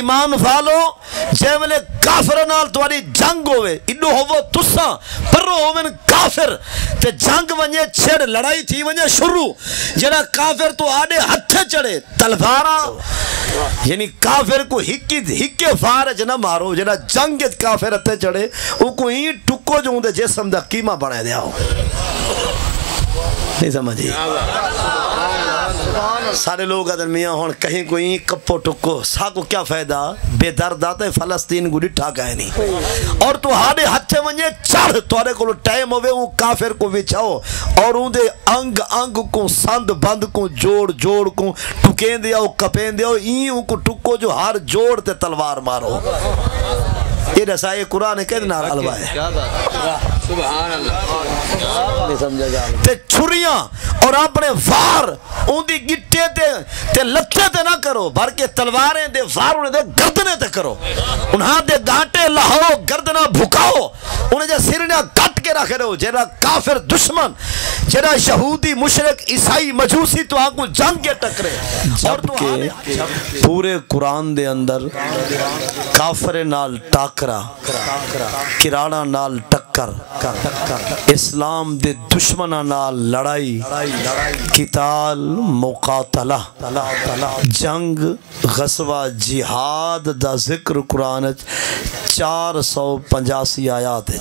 ایمان فالو جے ویلے کافر نال تواڈی جنگ ہوئے ایڈو ہوو تساں پرو ہوون کافر تے جنگ ونجے چھڑ لڑائی تھی ونجے شروع جڑا کافر تو آڈے ہتھ چڑھے تلواراں یعنی کافر کو ہکے فارج نہ مارو جڑا جنگ کافر ہتھ چڑھے او کو ہی ٹکو جو دے جسم دا قیمہ بنا دیا ہو نہیں سمجھی سارے لوگ ادھر میاں ہون کہیں کوئی کپو ٹکو سا کو کیا فائدہ بے درد آتا ہے فلسطین کو ڈٹھا گئے نہیں اور تو ہاڑے ہتھے ونجے چڑھ توارے کو ٹائم ہوئے وہ کافر کو وچھاؤ اور ان دے انگ کو سند بند کو جوڑ کو ٹکین دیا کپین دیا این کو ٹکو جو ہر جوڑ تے تلوار مارو یہ رسائے قرآن کہنا علوہ ہے سبحان اللہ تے چھریاں اور اپنے وار ان دی گٹے تے لتھے تے نہ کرو بلکہ تلواریں دے وار انہیں دے گردنے تے کرو انہاں دے گانٹے لہو گردنا بھکاؤ انہیں جے سرنیا کٹ کے رکھ رہے ہو جیرا کافر دشمن جیرا یہودی مشرک عیسائی مجوسی تو آنکو جنگ کے ٹکرے جبکہ پورے قرآن دے اندر کافر نال ٹاکرا کراڑا نال ٹکر اسلام دے دشمنہ نال لڑائی قتال مقاتلہ جنگ غزوہ جہاد دا ذکر قرآن 485 آیات ہے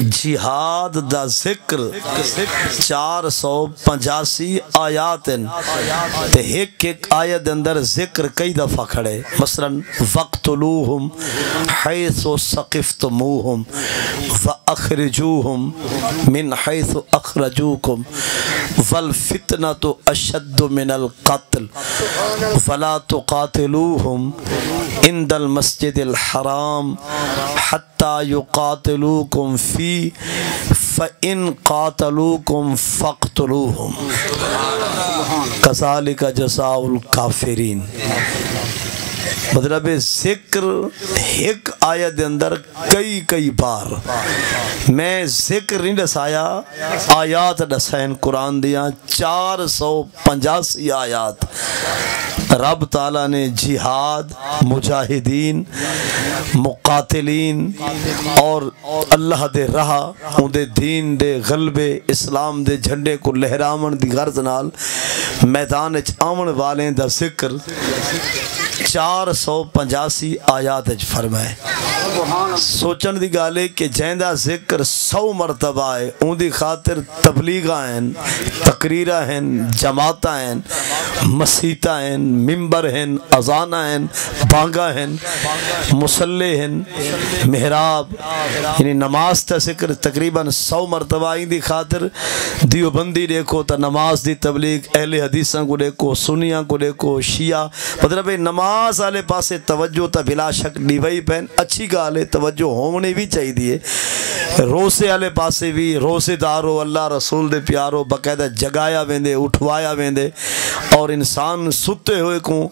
جہاد دا ذکر 485 آیات تے ایک آیت اندر ذکر کئی دفعہ کھڑے مثلا وقتلوہم حیث ثقفتموہم واخرجوہم من حیث اخرجوکم والفتنة اشد من القتل فلا تقاتلوہم عند المسجد الحرام حتى يقاتلوكم فيه فإن قاتلوكم فاقتلوهم كذلك جزاء الكافرين مطلب ذکر ایک آیت اندر کئی بار میں ذکر نہیں دسایا آیات دسائن قرآن دیا 485 آیات رب تعالیٰ نے جہاد مجاہدین مقاتلین اور اللہ دے راہ ان دے دین دے غلبے اسلام دے جھنڈے کو لہرامن دی غرض نال میدان آمن والیں دا ذکر 485 آیات فرمائے سوچن دی گالے کہ جہندہ ذکر 100 مرتبہ ہے ان دی خاطر تبلیغہ ہیں تقریرہ ہیں جماعتہ ہیں مسیطہ ہیں ممبر ہیں اذانہ ہیں بانگہ ہیں مسلح ہیں محراب یعنی نماز تا ذکر تقریباً 100 مرتبہ ان دی خاطر دیوبندی دیکھو تا نماز دی تبلیغ اہل حدیثاں کو دیکھو سنیاں کو دیکھو شیعہ مطلب نماز آلے پاسے توجہ تا بلا شک نیوئی پہن اچھی گالے توجہ ہونے بھی چاہی دیئے روسے آلے پاسے بھی روسے دارو اللہ رسول دے پیارو بقیدہ جگایا ویندے اٹھوایا ویندے اور انسان ستے ہوئے کو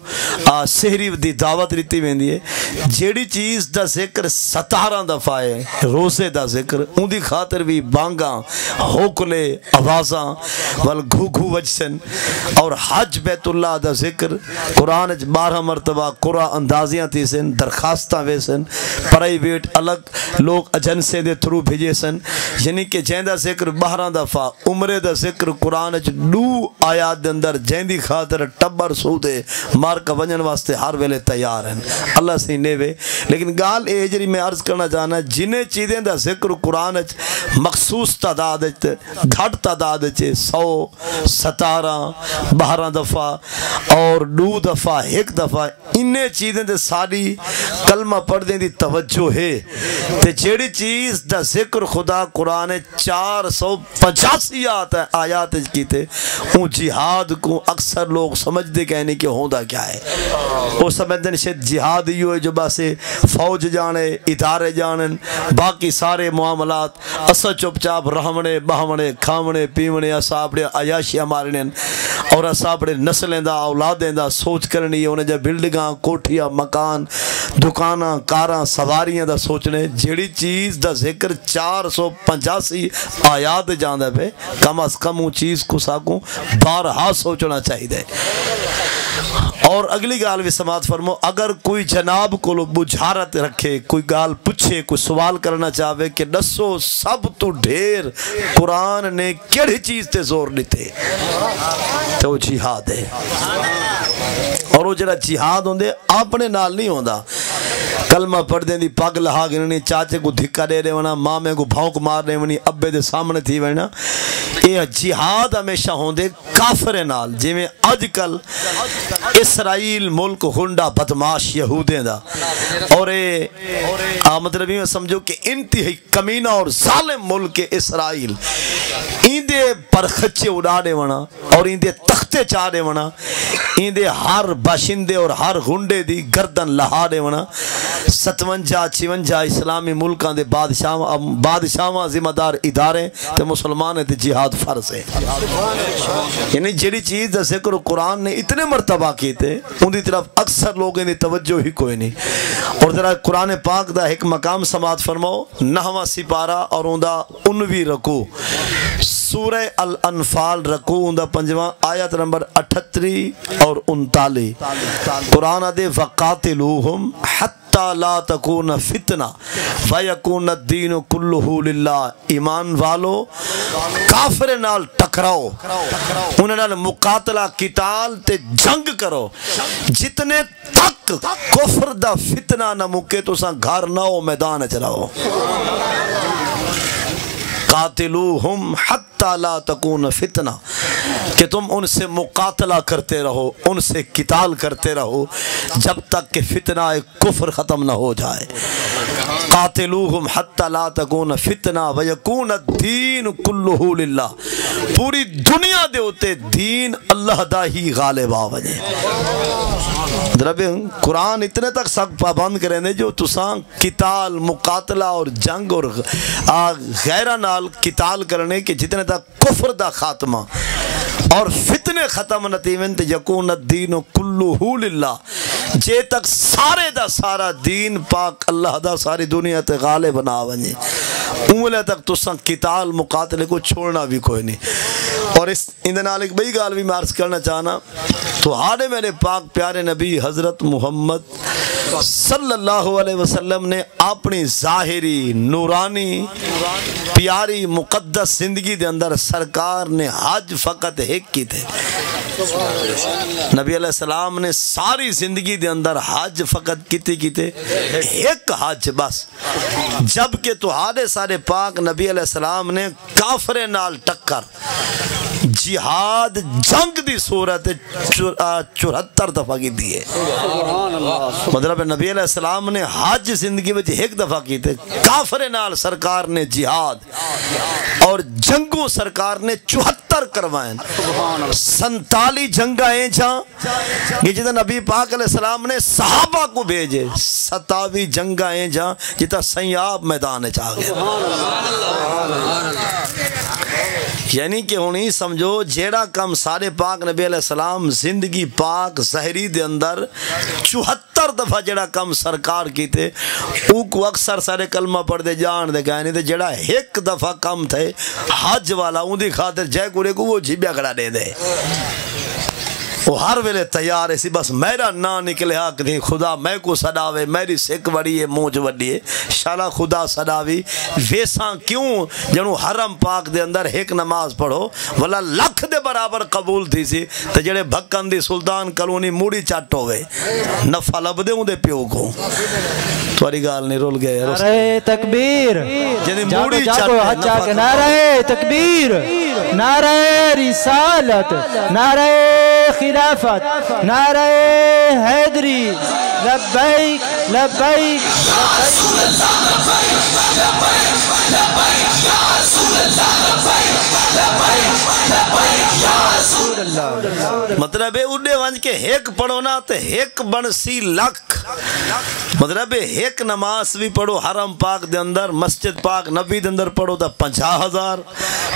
سہری دی دعوت ریتی ویندی ہے جیڑی چیز دا ذکر 17 دفعہ ہے روسے دا ذکر ان دی خاطر بھی بانگاں ہوکلے آوازاں والگھو گھو وجسن اور حج بیت اللہ دا ذکر قرآن 12 مرتبہ قرآن اندازیاں تھی سن درخواستاں ویسن پرائیویٹ الگ لوگ ایجنسی دے تھرو بھیجے سن یعنی کہ جہندہ ذکر 12 دفعہ عمرے دا ذکر قرآن 2 آیات دے اندر جہندی خاطر ٹبر سودے مار کا ونجن واسطے ہر ویلے تیار ہیں اللہ سے نیوے لیکن گال اے جری میں عرض کرنا چاہنا جنہیں چیزیں دا ذکر قرآن مخصوص تعداد گھٹ تعداد 100 17 12 دفعہ اور 2 دفعہ 1 دفعہ انہیں چیزیں دے ساری کلمہ پڑھ دیں دی توجہ ہے تے جیڑی چیز دا ذکر خدا قرآن 485 آیات کی تے ان جہاد کو اکثر لوگ سمجھ دے کہنے کہ ہوتا کیا ہے اس سمجھتے ہیں جہاد ہی ہوئے جو بس فوج جانے ادارے جانن باقی سارے معاملات اسا چپ چاپ رہمنے بہمنے کھامنے پیمنے اسا اپنے عیاشیاں مارنے اور اسا اپنے نسلیں دا اولادیں دا سوچ کرنی انہیں جا بلڈنگاں کوٹھیاں مکان دکاناں کاراں سواریاں دا سوچنے جیڑی چیز دا ذکر 485 آیات جاندہ پہ کم از کم وہ چیز کو ساکوں بارہا سوچنا چاہیے اور اگلی گال بھی سماعت فرمو اگر کوئی جناب کو بجھارت رکھے کوئی گال پوچھے کوئی سوال کرنا چاہے کہ دسو سب تو ڈھیر قرآن نے کیڑی چیز تے زور دیتے تو جہاد ہے اور وہ جڑا جہاد ہوندے اپنے نال نہیں ہوندا کلمہ پڑھ دیں دی پاگ لہا گننی چاچے کو دھکا دے دے ونا مامے کو بھونک مار دے ونی ابے دے سامنے تھی ونا یہ جہاد ہمیشہ ہوندے کافر نال جی میں اج کل اسرائیل ملک ہنڈا بدماش یہودیں دا اور مطلب یہ سمجھو کہ انتہائی کمینہ اور ظالم ملک اسرائیل ایندے پر خچے اڑا دے ونا اور ایندے تختے چاہ دے ونا ایندے ہر باشندے اور ہر ہنڈے دی گردن لہا دے ونا 57-56 اسلامی ملکاں دے بادشاہاں ذمہ دار ادارے تے مسلمان تے جہاد فرض ہے یعنی جڑی چیز دا ذکر قرآن نے اتنے مرتبہ کی تے ان دی طرف اکثر لوگوں نے توجہ ہی کوئی نہیں اور ذرا قرآن پاک دا ایک مقام سماعت فرماؤ 9واں سپارہ اور ان دا 19ویں رکوع سورہ الانفال رکوع ان دا 5واں آیت نمبر 38 اور 39 قرآن دے وقاتلوہم حتی لا تکون فتنہ ویکون الدین کلہ للہ ایمان والو کافر نال ٹکراؤ انہوں نال مقاتلہ قتال تے جنگ کرو جتنے تک کفر دا فتنہ نہ مکے تو ساں گھر نہ ہو میدان چلاؤ قاتلوہم حتی لا تکون فتنہ کہ تم ان سے مقاتلہ کرتے رہو ان سے قتال کرتے رہو جب تک کہ فتنہ کفر ختم نہ ہو جائے قاتلوہم حتی لا تکون فتنہ ویکون الدین کلہ للہ پوری دنیا دے ہوتے دین اللہ دا ہی غالب آوجے درب قرآن اتنے تک سخت پابند کریں دے جو تسان قتال مقاتلہ اور جنگ اور غیرہ نال قتال کرنے کے جتنے تک کفر دا خاتمہ اور فتنے ختم نتیون تے یکون الدین کلہ للہ جے تک سارے دا سارا دین پاک اللہ دا ساری دنیا تے غالب بنا ونجے اولے تک تسان قتال مقاتلے کو چھوڑنا بھی کوئی نہیں اور اس اندنال ایک بئی گال بھی مارس کرنا چاہنا تو ہارے میرے پاک پیارے نبی حضرت محمد صلی اللہ علیہ وسلم نے اپنی ظاہری نورانی پیاری مقدس زندگی دے اندر سرکار نے حج فقط ایک کی تھے نبی علیہ السلام نے ساری زندگی دے اندر حج فقط کی تھے ایک حج بس جبکہ تو ہارے سارے پاک نبی علیہ السلام نے کافر نال ٹکر جہاد جنگ دی صورت 74 دفعہ کی دیئے مطلب نبی علیہ السلام نے حج زندگی میں ایک دفعہ کی تھے کافر نال سرکار نے جہاد اور جنگوں سرکار نے 74 کروائیں 47 جنگائیں جہاں یہ جتنا نبی پاک علیہ السلام نے صحابہ کو بھیجے 27 جنگائیں جہاں جتنا سیاب میدان چاہ گیا یعنی کہ ہونی سمجھو جیڑا کم سارے پاک نبی علیہ السلام زندگی پاک زہری دے اندر 74 دفعہ جیڑا کم سرکار کی تھے او کو اکثر سارے کلمہ پڑھ دے جان دے گئے نہیں تھے جیڑا ایک دفعہ کم تھے حج والا ان دی خاطر جے کورے کو وہ جھبیا کھڑا دے دے وہ ہر ویلے تیار ہے سی بس میرا نا نکلے حق نہیں خدا میں کو صداوے میری سکھ وڑی ہے موج وڑی ہے شالا خدا صداوی ویساں کیوں جنہوں حرم پاک دے اندر ایک نماز پڑھو والا لکھ دے برابر قبول تھی سی تو جڑے بھکن دی سلطان کلونی موڑی چٹ ہوئے نفع لب دے ہوں دے پیو کو تواری گال نہیں رول گئے نعرہ تکبیر جنہی موڑی چٹ نعرہ تکبیر نعرہ رسالت نعرہ خلافت نعرہ حیدری لبیک لبیک یا رسول اللہ لبیک لبیک یا رسول اللہ لبیک لبیک لبیک یا رسول مطلب ہے اڈے ونج کے ایک پڑھو نا تے ایک بنسی لکھ مطلب ہے ایک نماز بھی پڑھو حرم پاک دے اندر مسجد پاک نبی دے اندر پڑھو تا 50,000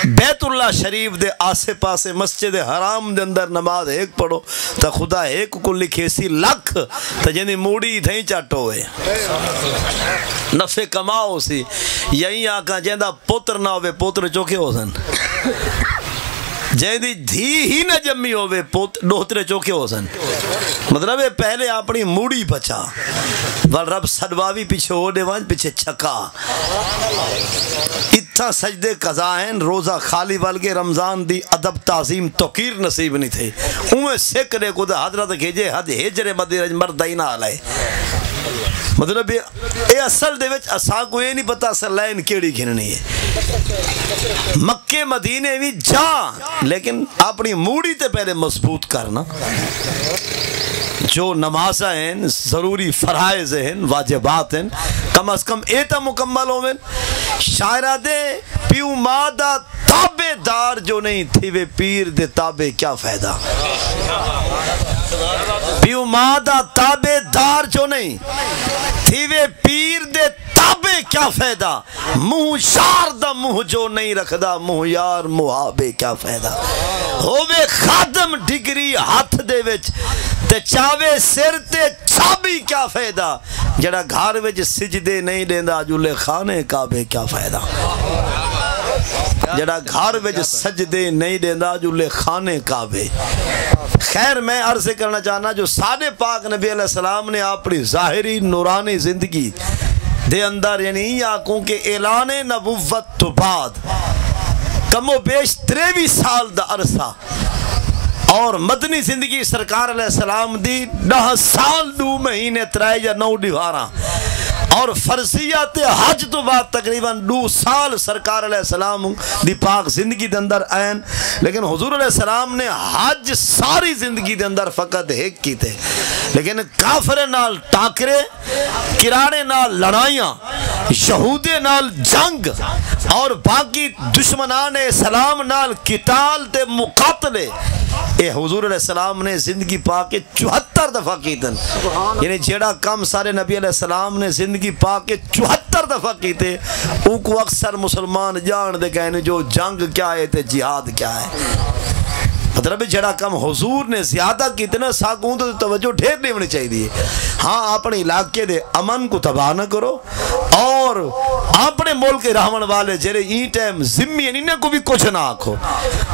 بیت اللہ شریف دے آسے پاسے مسجد حرام دے اندر نماز ایک پڑھو تا خدا ایک کو لکھے سی لکھ تا جنی موڑی دھیں چاٹو ہوئے نفع کماؤ سی یہی آکا جیندہ پوتر نہ ہوئے پوتر چوکے ہو سن جیندی دھی ہی نہ جمی ہوئے ڈوہترے چوکے ہو سن مطلب ہے پہلے اپنی موڑی بچا ول رب سدواوی پیچھے ہو دے وانج پیچھے چھکا اتھا سجدے قضائیں روزہ خالی والگے رمضان دی ادب تعظیم توقیر نصیب نہیں تھے اوہ سکھ دے کو دا حضرت کھیجے حد ہجر مدینہ مردائی نہ آلائے مطلب اے اصل دے وچ اساں کو یہ نہیں پتا اصل لائن کیڑی گھننی ہے مکے مدینے بھی جا لیکن اپنی موڑی تے پہلے مضبوط کرنا جو نمازہ ہیں ضروری فرائض ہیں واجبات ہیں کم از کم ایتا مکمل ہوئے شاعرہ دے پیو مادہ تابے دار جو نہیں تھی وے پیر دے تابے کیا فائدہ پیو مادہ تابے دار جو نہیں تھی وے پیر دے تابے کیا فائدہ منہ شار دا منہ جو نہیں رکھ دا منہ یار محابے کیا فائدہ ہووے خادم ڈگری ہاتھ دے وچ تے چاوے سر تے چابی کیا فائدہ جڑا گھار وچ سجدے نہیں دیندہ جلے خانے کعبے کیا فائدہ جڑا گھار وچ سجدے نہیں دیندہ جلے خانے کعبے خیر میں عرض کرنا چاہنا جو سادے پاک نبی علیہ السلام نے اپنی ظاہری نورانی زندگی دے اندر یعنی یہ آنکھوں کے اعلان نبوت تو بعد کم و بیش 23 سال دا عرصہ اور مدنی زندگی سرکار علیہ السلام دی 10 سال 2 مہینے 3 یا 9 دیوارہ اور فرضیات حج تو بعد تقریباً 2 سال سرکار علیہ السلام دی پاک زندگی دے اندر آئین لیکن حضور علیہ السلام نے حج ساری زندگی دے اندر فقط ایک کی تھے لیکن کافر نال ٹاکرے کراڑے نال لڑائیاں یہودے نال جنگ اور باقی دشمنان اسلام نال قتال تے مقاتلے اے حضور علیہ السلام نے زندگی پاک 74 دفعہ کی تن یعنی جیڑا کم سارے نبی علیہ السلام نے زندگی پاک 74 دفعہ کی تھے ان کو اکثر مسلمان جان دے کہنے جو جنگ کیا ہے تے جہاد کیا ہے مطلب جڑا کم حضور نے زیادہ کتنا ساکوں تو توجہ ڈھیر نہیں ہونی چاہیے دی ہاں اپنے علاقے دے امن کو تباہ نہ کرو اور اپنے ملک کے رہون والے جرے این ٹائم ذمی انہیں کو بھی کچھ نہ آکھو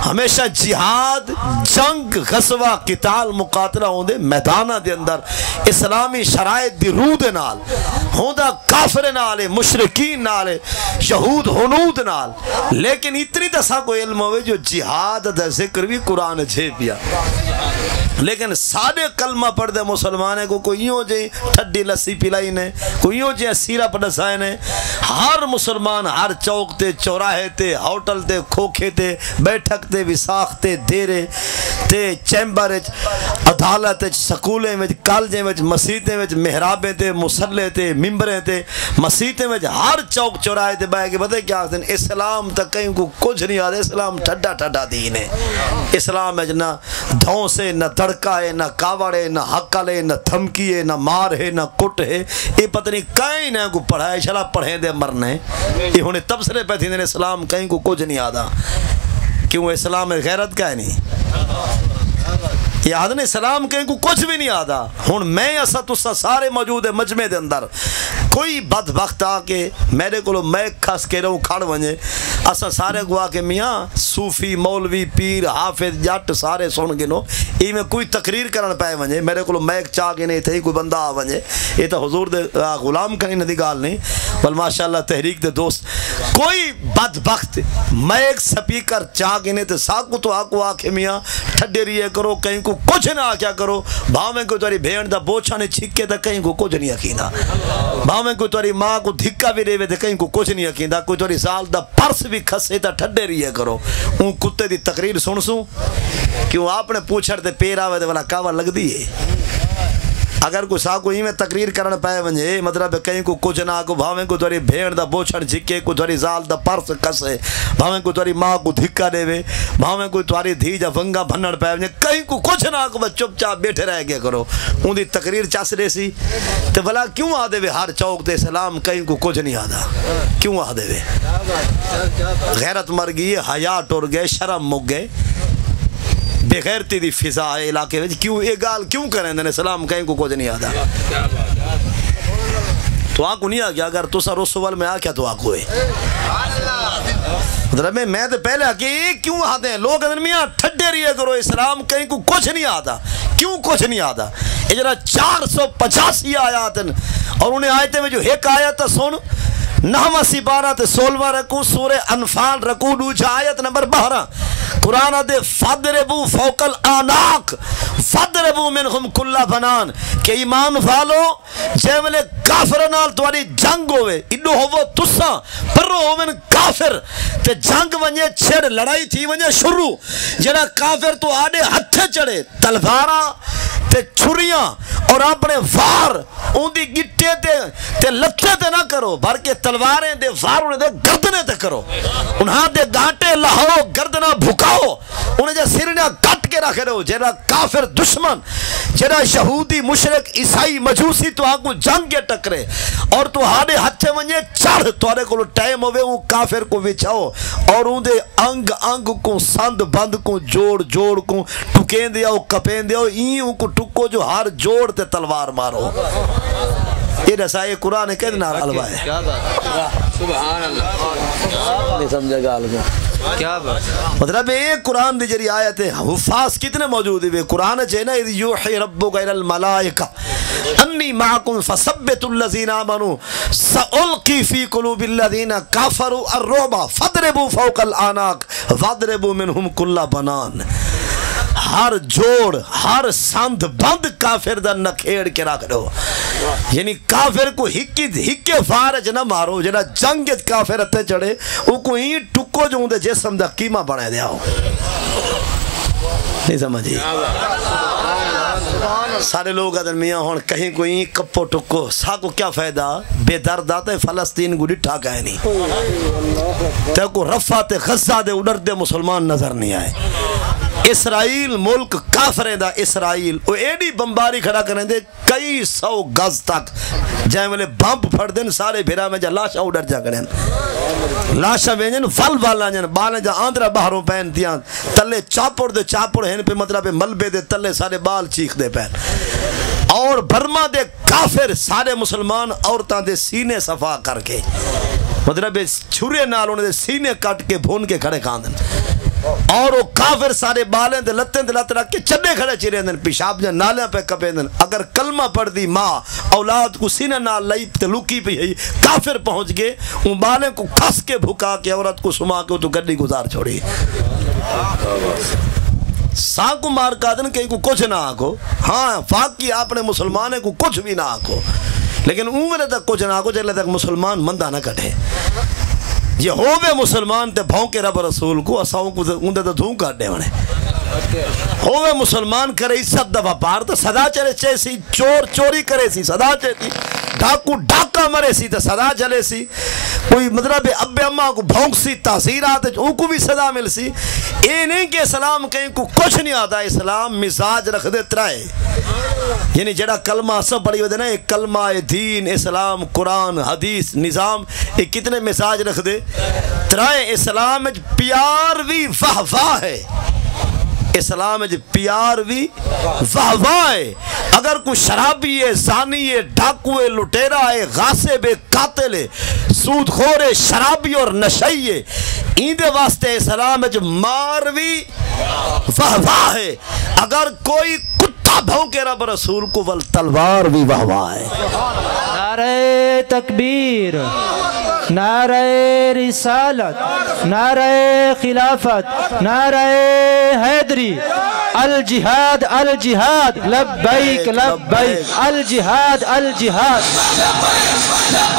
ہمیشہ جہاد جنگ غزوہ قتال مقاتلہ ہوں دے میدانہ دے اندر اسلامی شرائط دی روح دے نال ہوں دا کافر نالے مشرکین نالے یہود ہنود نال لیکن اتنی دسا کو علم ہوئے جو جہاد دا ذکر بھی قرآن جھے پیا لیکن سادے کلمہ پڑھ دے مسلمانے کو کوئی یوں جائیں ٹھڈی لسی پلائی نے کوئی یوں جائیں سیرہ پڑھسائے نے ہر مسلمان ہر چوک تے چوراہے تے ہوٹل تے کھوکھے تے بیٹھک تے وساخ تے دیرے تے چیمبر عدالت سکولیں وچ کالجیں وچ مسیتیں وچ محرابیں تے مسلے تے ممبریں تے مسیتیں وچ ہر چوک چوراہے تے بائے کے بدے کیا آخر ہیں اسلام تک کہیں کو کچھ نہیں آدھے اسلام ٹھڈا ٹھڈا دین ہے اسلام میں نہ دھوں سے نہ تڑکا ہے نہ کاوڑ ہے نہ حقل ہے نہ دھمکی ہے نہ مار ہے نہ کٹ ہے یہ پتہ نہیں کہیں نہ کو پڑھائے شلا پڑھیں دے مرنے یہ ہونے تبصرے پہ تھی اسلام کہیں کو کچھ نہیں آدھا کیوں اسلام غیرت کا ہے نہیں یہ آدھنے اسلام کہیں کو کچھ بھی نہیں آدھا ہون میں ایسا تسا سارے موجود ہے مجمع دے اندر کوئی بدبخت آکے میرے کو میں کھس کے رہوں کھڑ ونجے اسا سارے کو آکے میاں صوفی مولوی پیر حافظ جٹ سارے سن گنو یہ میں کوئی تقریر کرن پائے ونجے میرے کو میک چاہ کے نہیں تھے کوئی بندہ آ ونجے یہ تو حضور دے غلام کریں ندی گال نہیں بل ماشاءاللہ تحریک دے دوست کوئی بدبخت میک سپیکر چاہ کے نہیں تھے ساکو تو آکو آکے میاں ٹھڈے رہے کرو کہیں کو کچھ نہ کیا کرو بھاویں کو تاری بھین دا بوچھا نے چھکے تا کہیں کو کچھ نہیں یقینا بھاویں کو تاری ماں کو دھکا بھی رہے تھے کہیں کو کچھ نہیں یقینا کوئی تاری سال دا پرس بھی کھسے تا ٹھڈے رہے کرو ان کتے دی تقریر سن سوں کیوں آپ نے پوچھر تے پیر آوے دے والا کعوہ لگ دی ہے اگر کو سا کو میں تقریر کرن پائے ونجے مطلب کہیں کو کچھ نہ کو بھاویں کو تاری بھیڑ دا بوچھڑ جھکے کو تاری زال دا پرس کسے بھاویں کو تاری ماں کو دھکا دے وے بھاویں کو تاری دھی جا ونگا بھنڑ پائے ونجے کہیں کو کچھ نہ کو بس چپ چاپ بیٹھے رہ گیا کرو ان دی تقریر چاس دے سی تو بھلا کیوں آ دے وے ہر چوک تے اسلام کہیں کو کچھ نہیں آدھا کیوں آ دے وے غیرت مر گئی حیا ٹور گئے شرم مک گئے بے غیرتی دی فضا ہے علاقے میں کیوں یہ گال کیوں کریں دن اسلام کہیں کو کچھ نہیں آدھا تو آنکو نہیں آگیا اگر تو سا رسول میں آکیا تو آنکو ہے مطلب میں تو پہلے آکے یہ کیوں آتے ہیں لوگ اندر میاں ٹھڈے رہے کرو اسلام کہیں کو کچھ نہیں آدھا کیوں کچھ نہیں آدھا اجرا 485 آیات ہیں اور انہیں آیتیں میں جو ایک آیت سن 9 سپارہ تے 16 رکو سورہ انفال رکو دوجہ آیت نمبر 12 قرآن دے فَضْرِبُوا فَوْقَ الْآنَاقِ فَضْرِبُوا مِنْهُمْ كُلَّ بَنَان کہ ایمان والو جے ملے کافر نال تواری جنگ ہوئے انہو ہوو تساں پرو ہوئن کافر تے جنگ ونجے چھڑ لڑائی تھی ونجے شروع جنہ کافر تو آڑے ہتھے چڑھے تلوارہ تے چھریاں اور اپنے وار ان دی گٹے تے لتے تے نہ کرو بلکہ تلواریں دے وار انہیں دے گردنے تے کرو انہاں دے گانٹے لہو گردنہ بھکاؤ انہیں جے سرنہ کٹ کے رکھے رہو جیرا کافر دشمن جیرا یہودی مشرک عیسائی مجوسی تو آنکو جنگ کے ٹکرے اور تو ہاڑے ہتھے ونجے چڑھ تو آرے کو ٹائم ہوئے وہ کافر کو وچھاؤ اور ان دے انگ انگ کو سند بند کو جوڑ جوڑ کو ٹکین دیا کپین دیا این کو ٹکو جو ہر جوڑ تے تلوار مارو یہ رسائے قرآن کہہ دینا علوہ ہے سبحان اللہ نہیں سمجھے گا علوہ کیا بات مطلب ایک قرآن دی جری آیت ہے حفاظ کتنے موجود ہیں قرآن جینا اذ یوحی ربک الی الملائکہ انی معکم فثبتوا الذین آمنوا سألقی فی قلوب الذین کافروا الرعب فاضربوا فوق الاعناق واضربوا منہم کل بنان ہر جوڑ ہر سند بند کافر دا نکھیڑ کے رکھ دو یعنی کافر کو ہکے فارج نہ مارو جنہ جنگت کافر اتے چڑھے وہ کو ہی ٹکو جو ہوں دے جسم دا قیمہ بڑھائے دیا ہو نہیں سمجھے سارے لوگ ادھر میاں ہون کہیں کوئی کپو ٹکو سا کو کیا فائدہ بے درد آتا ہے فلسطین کو ڈٹھا گئے نہیں تے کو رفعت غزہ دے اڈر دے مسلمان نظر نہیں آئے اسرائیل ملک کافریں دا اسرائیل وہ ایڈی بمباری کھڑا کریں دے کئی 100 گز تک جائیں ملے بمب پھڑ دیں سارے بھیرا میں جا لاشا اڈر جا کریں لاشا وینجن ول والا جن بالیں جا آندرہ باہروں پہن دیاں تلے چاپڑ دے چاپڑ ہیں پہ مطلب ملبے دے تلے سارے بال چیخ دے پہن اور برما دے کافر سارے مسلمان عورتاں دے سینے صفا کر کے مطلب چھرے نال انہیں دے سینے کٹ کے بھون کے کھڑے کھاندن اور وہ کافر سارے بالیں دے لتیں دے لت رکھ کے چڑے کھڑے چیرے دن پیشاب جن نالیاں پہ کپے دن اگر کلمہ پڑھ دی ماں اولاد کو سینہ نال لئی تے لکی پہ ہی کافر پہنچ گئے ان بالیں کو کھس کے بھکا کے عورت کو سما کے تو گڈی گزار چھوڑی ساں کو مار کا دن کہیں کو کچھ نہ آکو ہاں فاقی اپنے مسلمانے کو کچھ بھی نہ آکو لیکن اونگلے تک کچھ نہ آکو چلے تک مسلمان مندہ نہ کٹے یہ ہووے مسلمان تے بھونکے رب رسول کو اساؤں کو اندھے تو دھون کاٹ دے ونے ہووے مسلمان کرے عزت دفع پار تو صدا چلے چے سی چور چوری کرے سی صدا چلے سی ڈاکو ڈاکا مرے سی تو صدا چلے سی کوئی مطلب اب اماں کو بھونک سی تاثیرات ان کو بھی صدا مل سی اے نہیں کہ اسلام کہیں کو کچھ نہیں آتا اسلام مزاج رکھ دے ترائے یعنی جڑا کلمہ سب پڑھی ہوئے نا ایک کلمہ دین اسلام قرآن حدیث نظام ایک کتنے مزاج رکھ دے ترائے اسلام پیار بھی واہ واہ ہے اسلام پیار بھی واہ واہ ہے اگر کوئی شرابی ہے زانی ہے ڈاکو ہے لٹیرا ہے غاصب ہے قاتل ہے سود خور ہے شرابی اور نشئی ہے ایندے واسطے اسلام مار بھی واہ واہ ہے اگر کوئی کتا بھونکے رب رسول کو ول تلوار بھی واہ واہ ہے نعرہ تکبیر نعرہ رسالت نعرہ خلافت نعرہ حیدری الجہاد الجہاد لبیک لبیک الجہاد الجہاد لبیک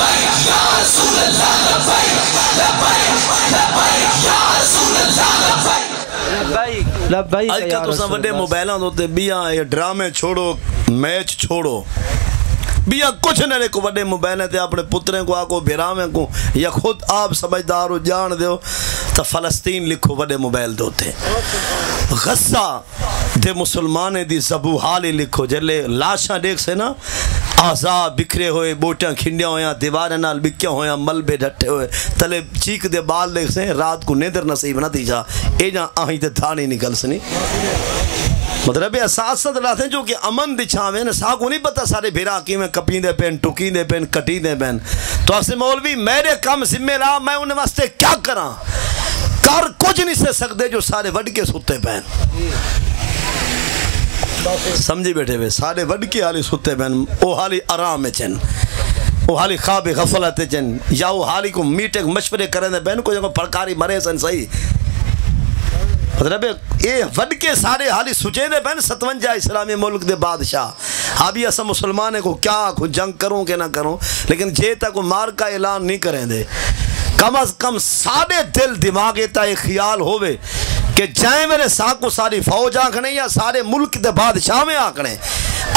لبیک آج یا کل تو رسول وڈے اللہ۔ موبائلاں ہوتے بیاں یہ ڈرامے چھوڑو میچ چھوڑو بیاں کچھ نہ کو وڈے موبائل تے اپنے پتریں کو آکو بھیراویں کو یا خود آپ سمجھدار ہو جان دیو تو فلسطین لکھو وڈے موبائل دوتے غزہ دے مسلمانے دی زبو حالی لکھو جلے لاشاں دیکھ سے نا آزاد بکھرے ہوئے بوٹیاں کھنڈیاں ہویاں دیواریں نال بکیاں ہویاں ملبے ڈھٹے ہوئے تلے چیک دے بال دیکھ سے رات کو نیندر نصیب نہ دی جا اے جا آہیں تے دھانی نکل سنی مطلب اساست لاتے ہیں جو کہ امن دی چھاویں نا ساکو نہیں پتا سارے بھیرا کی میں کپین دے پین ٹکین دے پین کٹین دے پین تو اسے مولوی میرے کم ذمہ لا میں انہیں واسطے کیا کراں کر کچھ نہیں سے سکتے جو سارے وڈ کے ستے پین سمجھی بیٹھے ہوئے سارے وڈ کے حالی ستے پین او حالی آرام میں چن او حالی خواب غفلت چن یا او حالی کو میٹنگ مشورے کریں دے پین کو پڑکاری مرے سن صحیح مطلب یہ وڈ کے سارے حالی سچے دے پہن 57 اسلامی ملک دے بادشاہ ابھی ایسا مسلمان کو کیا کو جنگ کروں کہ نہ کروں لیکن جے تک مار کا اعلان نہیں کریں دے کم از کم سارے دل دماغے تا ایک خیال ہوئے کہ جائیں میرے ساکو ساری فوج آکھنے یا سارے ملک دے بادشاہ میں آکھنے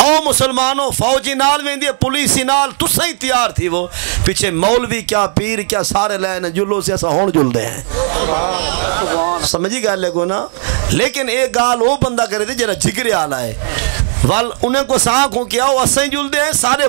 او مسلمانوں فوجی نال میں دیئے پولیسی نال تو صحیح تیار تھی وہ پیچھے مولوی کیا پیر کیا سارے لائن جلو سے ایسا ہون جل دے ہیں سمجھی گا لے کو نا لیکن ایک گال وہ بندہ کرے تھے جرہ جگرے آلہ ہے وال انہیں کو ساکھوں کیا وہ اسیں جل دے ہیں سارے